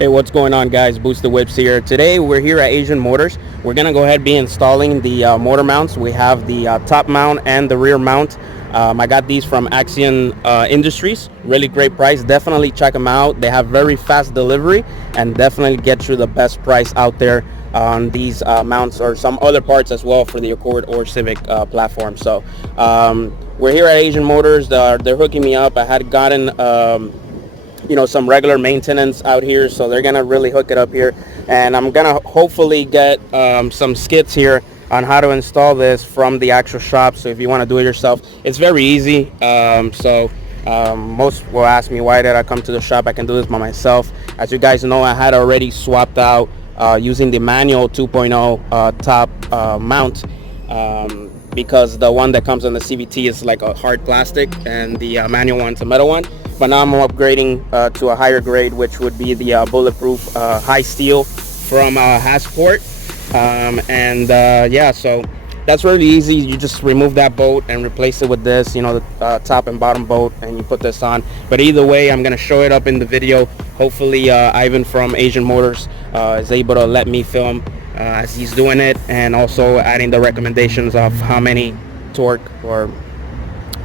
Hey, what's going on, guys? Booster Whips here. Today we're here at Asian Motors. We're gonna go ahead and be installing the motor mounts. We have the top mount and the rear mount. I got these from Axion Industries. Really great price. Definitely check them out. They have very fast delivery and definitely get you the best price out there on these mounts or some other parts as well for the Accord or Civic platform. So we're here at Asian Motors. They're hooking me up. I had gotten some regular maintenance out here, so they're gonna really hook it up here, and I'm gonna hopefully get some skits here on how to install this from the actual shop. So if you want to do it yourself, it's very easy. Most will ask me, why did I come to the shop? I can do this by myself. As you guys know, I had already swapped out using the manual 2.0 top mount, because the one that comes on the CVT is like a hard plastic and the manual one's a metal one. But now I'm upgrading to a higher grade, which would be the bulletproof high steel from Hasport. Yeah, so that's really easy. You just remove that bolt and replace it with this, the top and bottom bolt, and you put this on. But either way, I'm gonna show it up in the video. Hopefully Ivan from Asian Motors is able to let me film as he's doing it, and also adding the recommendations of how many torque or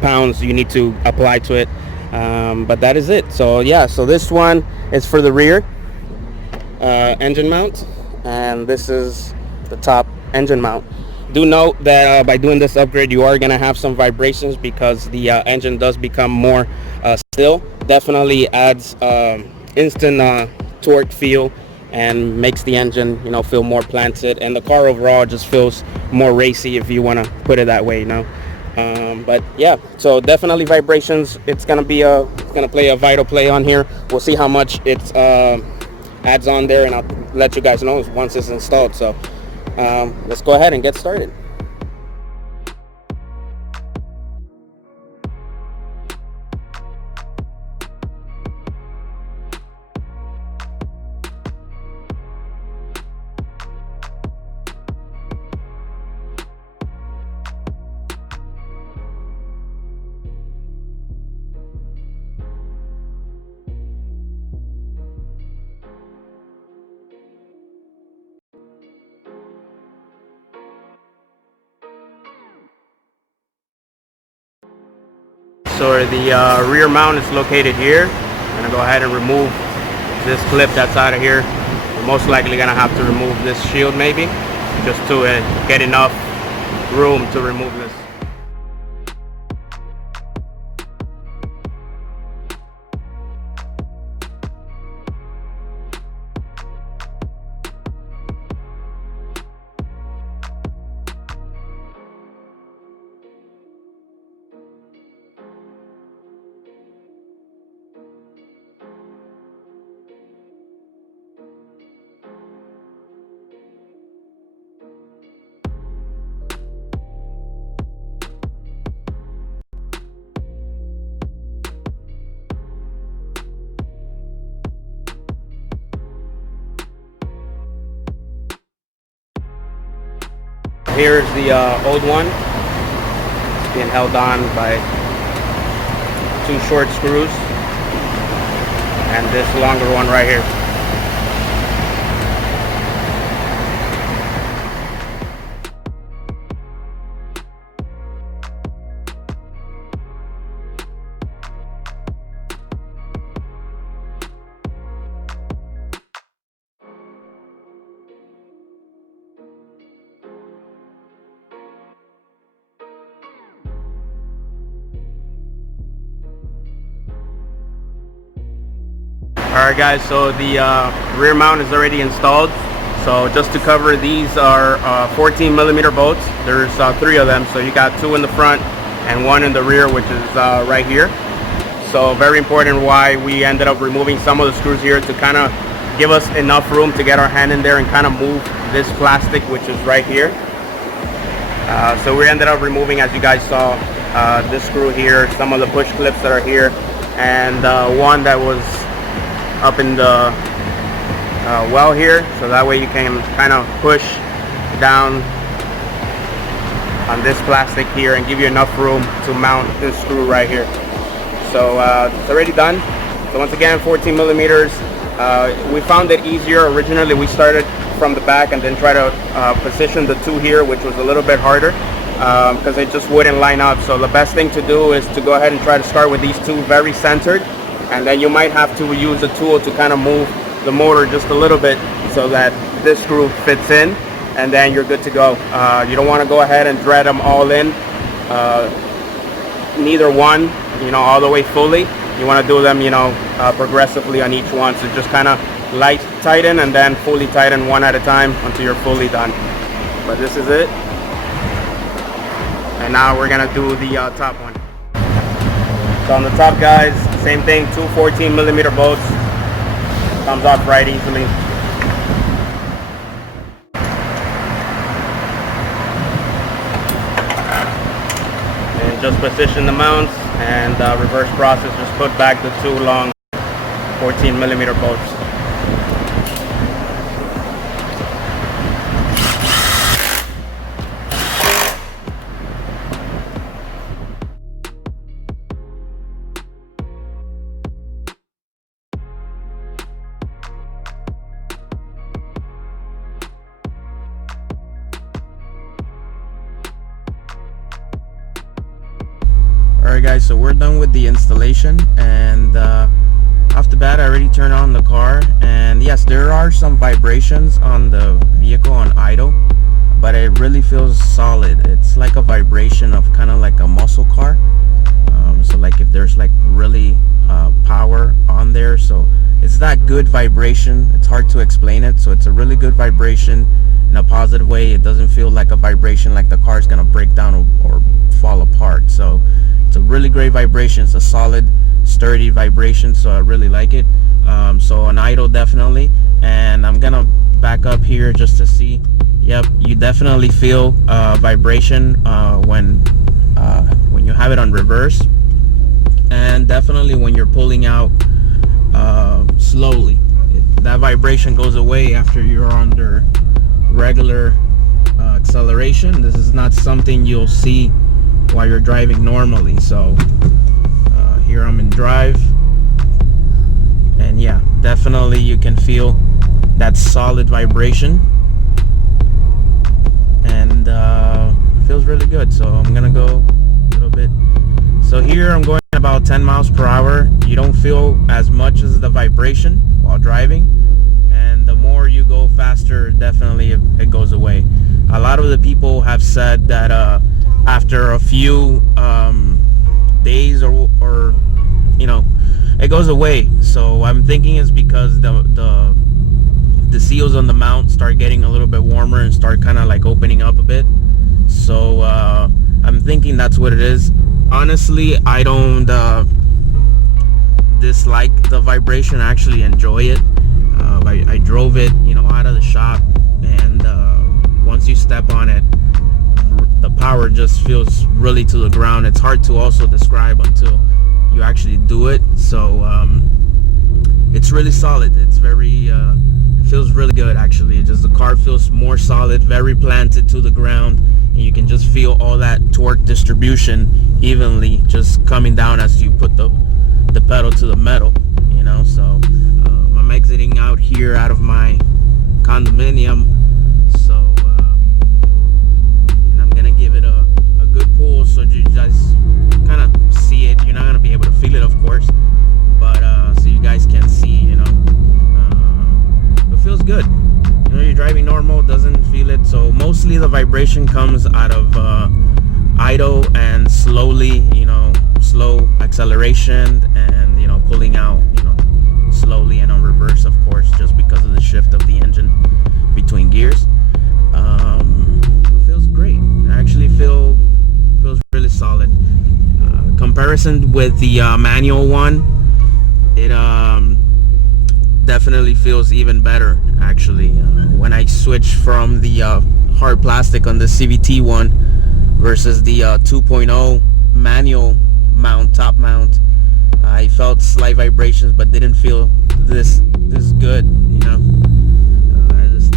pounds you need to apply to it. But that is it. So yeah, so this one is for the rear engine mount, and this is the top engine mount. Do note that by doing this upgrade, you are going to have some vibrations because the engine does become more still. Definitely adds instant torque feel and makes the engine feel more planted, and the car overall just feels more racy, if you want to put it that way. But yeah, so definitely vibrations. It's gonna play a vital play on here. We'll see how much it adds on there, and I'll let you guys know once it's installed. So let's go ahead and get started. So the rear mount is located here. I'm gonna go ahead and remove this clip that's out of here. We're most likely gonna have to remove this shield, maybe, just to get enough room to remove this. Here's the old one. It's being held on by 2 short screws and this longer one right here. Alright guys, so the rear mount is already installed. So just to cover, these are 14mm bolts. There's 3 of them, so you got 2 in the front and 1 in the rear, which is right here. So very important why we ended up removing some of the screws here, to kind of give us enough room to get our hand in there and kind of move this plastic, which is right here. So we ended up removing, as you guys saw, this screw here, some of the push clips that are here, and one that was up in the well here, so that way you can kind of push down on this plastic here and give you enough room to mount this screw right here. So it's already done. So once again, 14mm, We found it easier. Originally we started from the back and then try to position the two here, which was a little bit harder because it just wouldn't line up. So the best thing to do is to go ahead and try to start with these two very centered, and then you might have to use a tool to kind of move the motor just a little bit so that this screw fits in, and then you're good to go. You don't want to go ahead and thread them all in, neither one, you know, all the way fully. You want to do them, you know, progressively on each one. So just kind of light tighten and then fully tighten one at a time until you're fully done. But this is it. And now we're gonna do the top one. So on the top, guys, same thing, two 14mm bolts. Comes off right easily. And just position the mounts and reverse process, just put back the two long 14mm bolts. Alright guys, so we're done with the installation, and off the bat I already turned on the car, and yes, there are some vibrations on the vehicle on idle, but it really feels solid. It's like a vibration of kind of like a muscle car. So like if there's like really power on there, so it's that good vibration. It's hard to explain it, so it's a really good vibration in a positive way. It doesn't feel like a vibration like the car's gonna break down or fall apart. So it's a really great vibration. It's a solid, sturdy vibration, so I really like it. So an idle, definitely. And I'm gonna back up here just to see. Yep, you definitely feel vibration when you have it on reverse, and definitely when you're pulling out slowly. That vibration goes away after you're under regular acceleration. This is not something you'll see while you're driving normally. So here I'm in drive, and yeah, definitely you can feel that solid vibration, and it feels really good. So I'm gonna go a little bit. So here I'm going about 10 miles per hour. You don't feel as much as the vibration while driving, and the more you go faster, definitely it goes away. A lot of the people have said that after a few days or you know, it goes away. So I'm thinking it's because the seals on the mount start getting a little bit warmer and start kind of like opening up a bit. So I'm thinking that's what it is. Honestly, I don't dislike the vibration. I actually enjoy it. I drove it, you know, out of the shop, and once you step on it, the power just feels really to the ground. It's hard to also describe until you actually do it. So it's really solid. It's very it feels really good, actually. Just the car feels more solid, very planted to the ground, and you can just feel all that torque distribution evenly just coming down as you put the pedal to the metal, you know. So I'm exiting out here out of my condominium, so and I'm gonna give it a good pull so you guys kind of see it. You're not gonna be able to feel it, of course, but so you guys can see, you know. It feels good. You know, you're driving normal, doesn't feel it. So mostly the vibration comes out of idle and slowly, you know, slow acceleration, and you know, pulling out, you know, slowly, and on reverse, of course, just because of the shift of the engine between gears. It feels great. I actually feels really solid. Comparison with the manual one, it definitely feels even better, actually. When I switched from the hard plastic on the CVT one versus the 2.0 manual mount, top mount, I felt slight vibrations, but didn't feel this good, you know.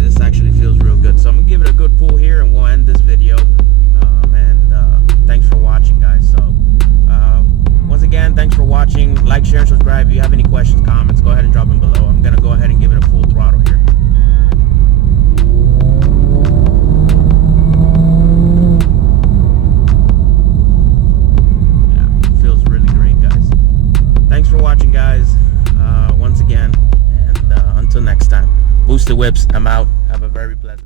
This actually feels real good. So I'm gonna give it a good pull here, and we'll end this video. And thanks for watching, guys. So once again, thanks for watching. Like, share, and subscribe. If you have any questions, comments, go ahead and drop them below. I'm gonna go ahead Twisted Whips. I'm out. Have a very pleasant